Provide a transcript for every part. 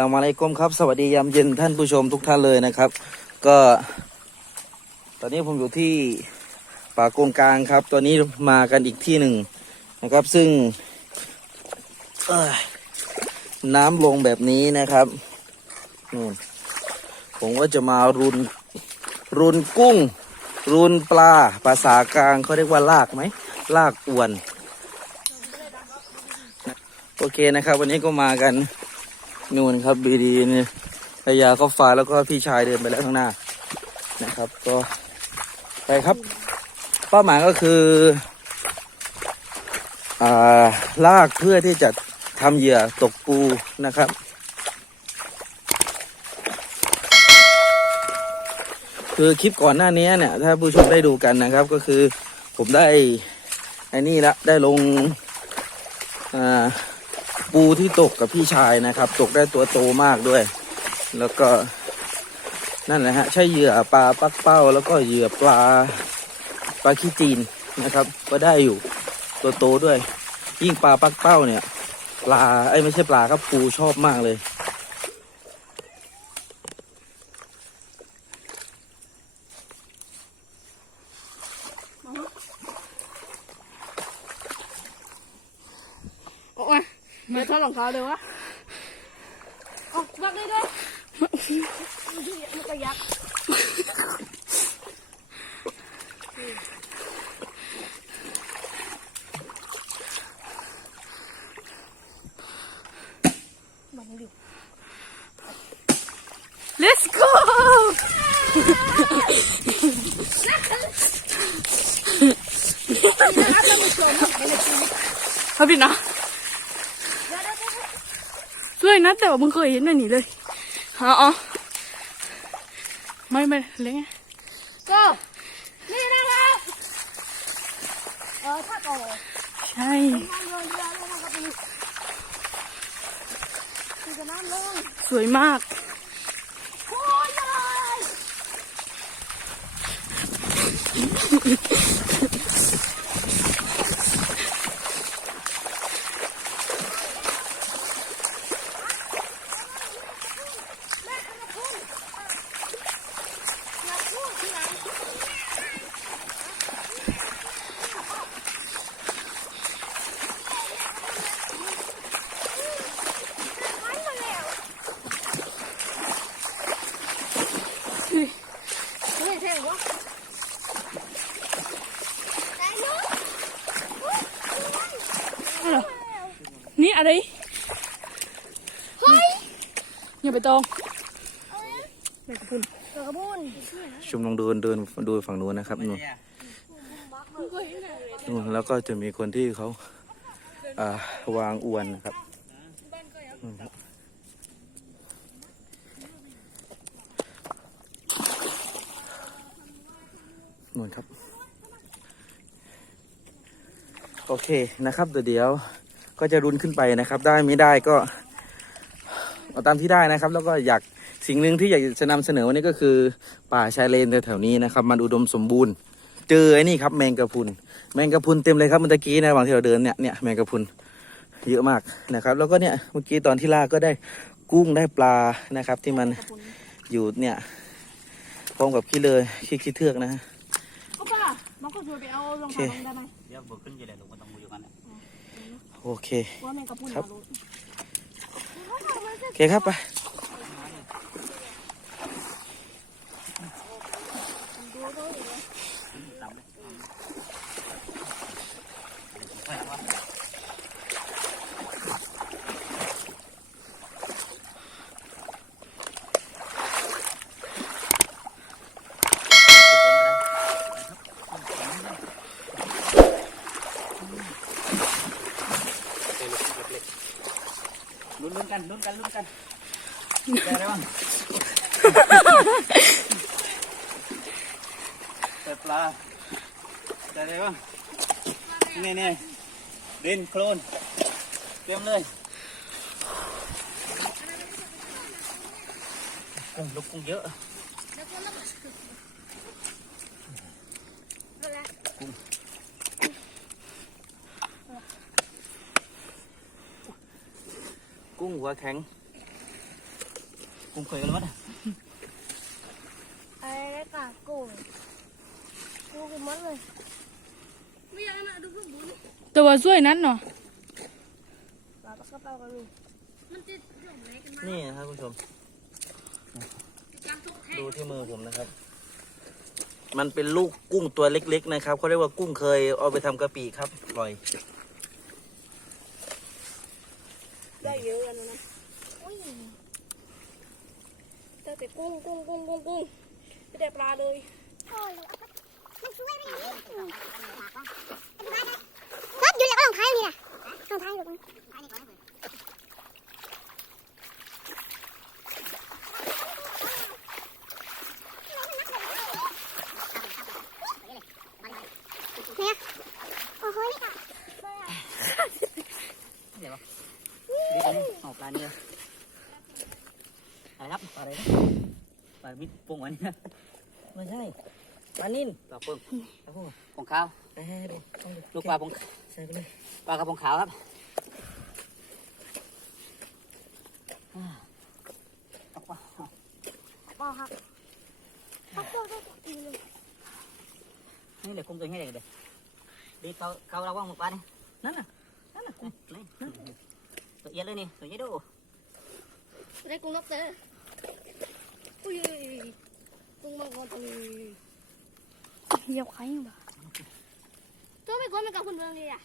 ลามอะลัยกุมครับ สวัสดียามเย็นท่านผู้ชมทุกท่านเลยนะครับ ก็ ตอนนี้ผมอยู่ที่ป่าโกงกลางครับ ตอนนี้มากันอีกที่หนึ่งนะครับ ซึ่งน้ำลงแบบนี้นะครับนู่นผมก็จะมารุนรุนกุ้ง รุนปลาภาษากลางเขาเรียกว่าลากไหมลากอวน โอเคนะครับ วันนี้ก็มากัน นู่นครับบีดีนี่ภรรยาก็ฟ้าแล้วก็พี่ชายเดินไปแล้วข้างหน้านะครับ ก็ไปครับ เป้าหมายก็คืออ่าลากเพื่อที่จะทำเหยื่อตกปูนะครับคือคลิปก่อนหน้านี้เนี่ย ถ้าผู้ชมได้ดูกันนะครับ ก็คือผมได้ไอ้นี่ละได้ลงอ่า ปูที่ตกกับพี่ชายนะครับ ตกได้ตัวโตมากด้วย แล้วก็นั่นแหละฮะใช่เหยื่อปลาปักเป้า แล้วก็เหยื่อปลาปลาขี้จีนนะครับ ก็ได้อยู่ตัวโตด้วย ยิ่งปลาปักเป้าเนี่ย ปลาไอ้ไม่ใช่ปลาครับปูชอบมากเลย โอ้ย องเท้าเลยวะออกรักได้ด้วยมันก็ยักมันอยู่ Let's go ครับพี่นะ ช่วยนะแต่ว่ามึงเคยเห็นแบบนี้เลยอ๋ออ๋อไม่ไม่เล้งไงก็นี่นะครับเออถ้าโตใช่น้ำลงเยอะเลยนะครับพี่คือจะน้ำลงสวยมากโอ้ยเลย เฮ้ย เฮ้ยเท่วะแต่ลูก อะไร นี่อะไรเฮ้ยอย่าไปตองไปกับคุณกระบุนชุมลองเดินเดินดูฝั่งนู้นนะครับนู่นนู่นแล้วก็จะมีคนที่เขาอ่าวางอวนนะครับนู่นครับนู่นครับ โอเคนะครับเดี๋ยวเดี๋ยว ก็จะรุนขึ้นไปนะครับ ได้ไม่ได้ก็เอาตามที่ได้นะครับ แล้วก็อยากสิ่งหนึ่งที่อยากจะนำเสนอวันนี้ก็คือป่าชายเลนแถวๆนี้นะครับ มันอุดมสมบูรณ์ เจอไอ้นี่ครับ แมงกะพรุน แมงกะพรุนเต็มเลยครับเมื่อกี้นะระหว่างที่เราเดินเนี่ยเนี่ยแมงกะพรุนเยอะมากนะครับ แล้วก็เนี่ยเมื่อกี้ตอนที่ลากก็ได้กุ้งได้ปลานะครับ ที่มันอยู่เนี่ยพร้อมกับขี้เลยขี้ขี้เทือกนะฮะก็ป่ะมันก็ชวนไปเอ โอเค ว่าแมงกะพรุนครับหารู้โอเคครับไป ลุ้นลุ้น กันลุ้นกันลุ้นกันได้ไหมบ้างเปิดปลาได้ไหมบ้างนี่นี่ดินโคลนเตรียมเลยกุ้งลูกกุ้งเยอะกุ้ง หัวแข็ง กุ้งเคยกันแล้วมั้ยอะไรนะกากุ้งกุ้งกินหมดเลยไม่อยากนะดูพวกบุญแต่ว่าสวยนั้นเนาะปลาปลากระเป๋าก็มีมันติดหลงไหนกันมานี่นะครับคุณผู้ชมจำทุกแท่ดูที่มือผมนะครับ มันเป็นลูกกุ้งตัวเล็ก ๆ นะครับเขาเรียกว่ากุ้งเคยเอาไปทำกะปิครับอร่อย ได้เยอะกันนะอุ้ยแต่แต่กุ้งกุ้งกุ้งกุ้งกุ้งไม่ได้ปลาเลยโอ้ยมันช่วยไม่ได้ครับอยู่แล้วก็ลองท้ายนี่แหละลองท้ายดูมันเนี่ยโอ้โหนี่ค่ะ เดี๋ยวดีอันนี้เอาปลาเนี่ยอะไรครับปลาอะไรนะปลา มิดปุ้งอันนี้ไม่ใช่ปลานิ่นปลาปุ้งปลาพวกปุ้งขาวไปให้ดูต้องดูลูกปลาปุ้งใส่ไปเลยปลากระพงขาวครับอ่าเอาปลาเอาบอกครับเขาพูดได้ทุกทีเลยนี่เดี๋ยวกุ้งตัวนี้เด็กเด็กดีเขาเขาเราว่างหมดปลาเนี่ยนั่นน่ะนั่นน่ะกุ้งนี่ตัวเอียดเลยนี่ตัวเอียดดูได้กุ้งนกเตอ อุ้ยกุ้งมังกรตัวนี้เหยียบไข่บ่ตัวไม่ก้นไม่กับคนเมืองเลยอะ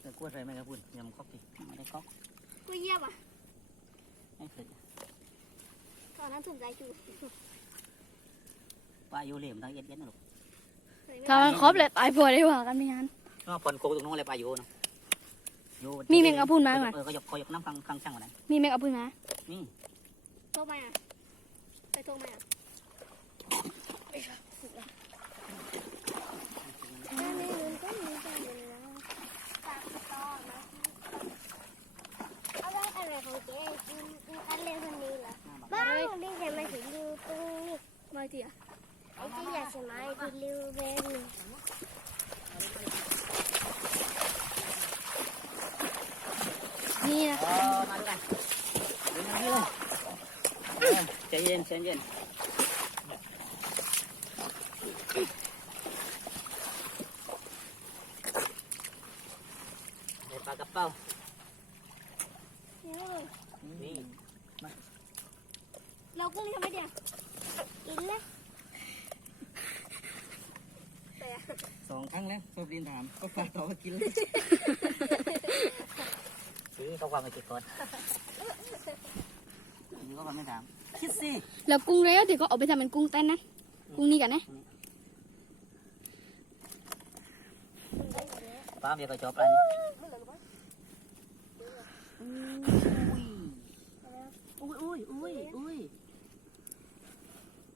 เดี๋ยวกล้วยใส่ไหมครับคุณยำครบดิไม่ได้ครบกูเยี่ยมอะไม่เคยตอนนั้นสนใจจูปลาอยู่เหลี่ยมทั้งเอียดเอียดนะลูกถ้ามันครบเลยตายพอได้ว่ากันไม่งั้นก็ปนโกตรงนู้นเลยปลาอยู่นะอยู่มีแมงกะพรุนมาก่อนเออก็ยกเขายกน้ำข้างข้างช่างมาไหนมีแมงกะพรุนมานี่โทรมาอะไปโทรมาอะ แม่ไม่รู้ก็มีใจเลยนะปากต่อน ใจเย็นใจเย็นเดี๋ยวปลากระเป๋านี่เรากุ้งทำไมเตี๋ยกินนะสองครั้งแล้วพอดินถามก็ปลาต่อมากินเลยซื้อเขาวางไว้กี่คนนี่ก็วันไม่ถาม คิดสิแล้วกุ้งเลยเดี๋ยวก็เอาไปทำเป็นกุ้งเต้นนะ กุ้งนี่กันนะป้าเบียร์ก็จบแล้วนี่อุ้ยอุ้ยอุ้ยอุ้ย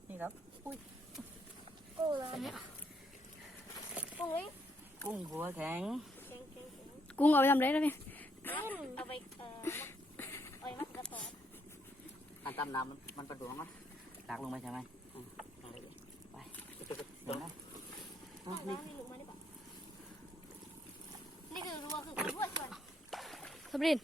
นี่ครับกุ้งเลยกุ้งเล็กกุ้งหัวแข็งเก่งเก่งเก่งกุ้งเอาไปทำอะไรได้เนี่ยเอาไปเอ่อเอาไปมัดกระสอบ อัน ตามน้ำมันมันประดวงมั้ยลากลงไปใช่ไหมอืมเอาเลยไปเดี๋ยวนะน้องนี่ลุกมาได้ปะนี่คือรัวคือคนรัวชวนสปริน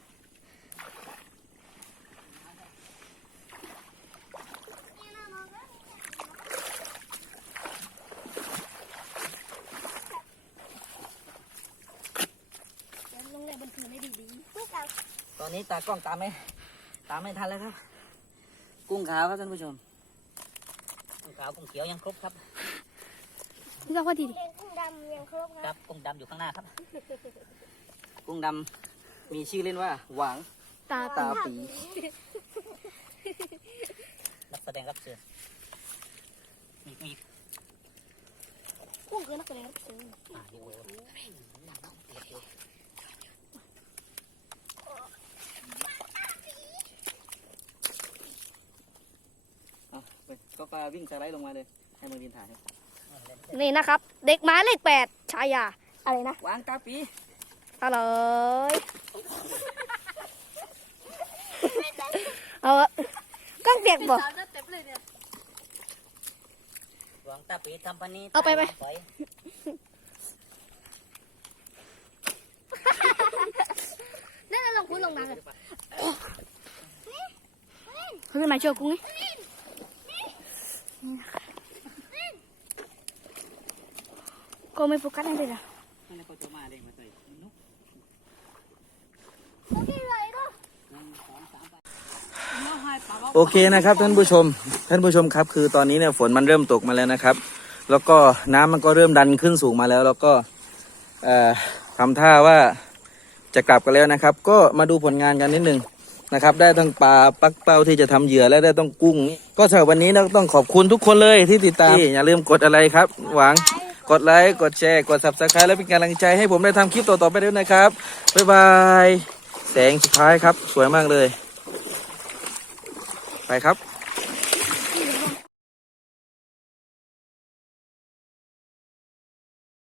เดี๋ยวลงแรงบนพื้นให้ดีไม่กับตอนนี้ตากล้องตามไม่ตามไม่ทันแล้วครับ กุ้งขาวครับท่านผู้ชม กุ้งขาวกุ้งเขียวยังครบครับพี่ต้องว่าดีดิเลี้ยงกุ้งดำยังครบคนะรับกุ้งดำอยู่ข้างหน้าครับ กุ้งดำมีชื่อเล่นว่า หวางตาตาปีนักแสดงรับเชิญมีมีๆกุ้งคือนักแสดงรับเชิญ อ่าดู เอา ไปก็ปลาวิ่งสไลด์ลงมาเลย ให้มือดินถ่ายให้นี่นะครับ เด็กหมาเลขแปดชายาอะไรนะวางตาปีอร่อยเอาอะกล้องเปียกบ่สาวจะเต็มเลยเนี่ยหวางตาปีทำปนีเอาไปไหมปล่อยนั่นเราลงพื้นลงน้ำเลยเฮ้ยมาช่วยกุ้งไก็ไม่โฟกัสเลยนะโอเคนะครับท่านผู้ชม ท่านผู้ชมครับ คือตอนนี้เนี่ยฝนมันเริ่มตกมาแล้วนะครับ แล้วก็น้ำมันก็เริ่มดันขึ้นสูงมาแล้ว แล้วก็ทำท่าว่าจะกลับกันแล้วนะครับ ก็มาดูผลงานกันนิดนึง นะครับ ได้ทั้งปลาปักเป้าที่จะทำเหยื่อและได้ต้องกุ้ง ก็สำหรับวันนี้นะต้องขอบคุณทุกคนเลยที่ติดตามอย่าลืมกดอะไรครับ หวังกดไลค์กดแชร์กด subscribe และเป็นกำลังใจให้ผมได้ทำคลิปต่อๆไปด้วยนะครับบ๊ายบายแสงสุดท้ายครับ สวยมากเลย ไปครับ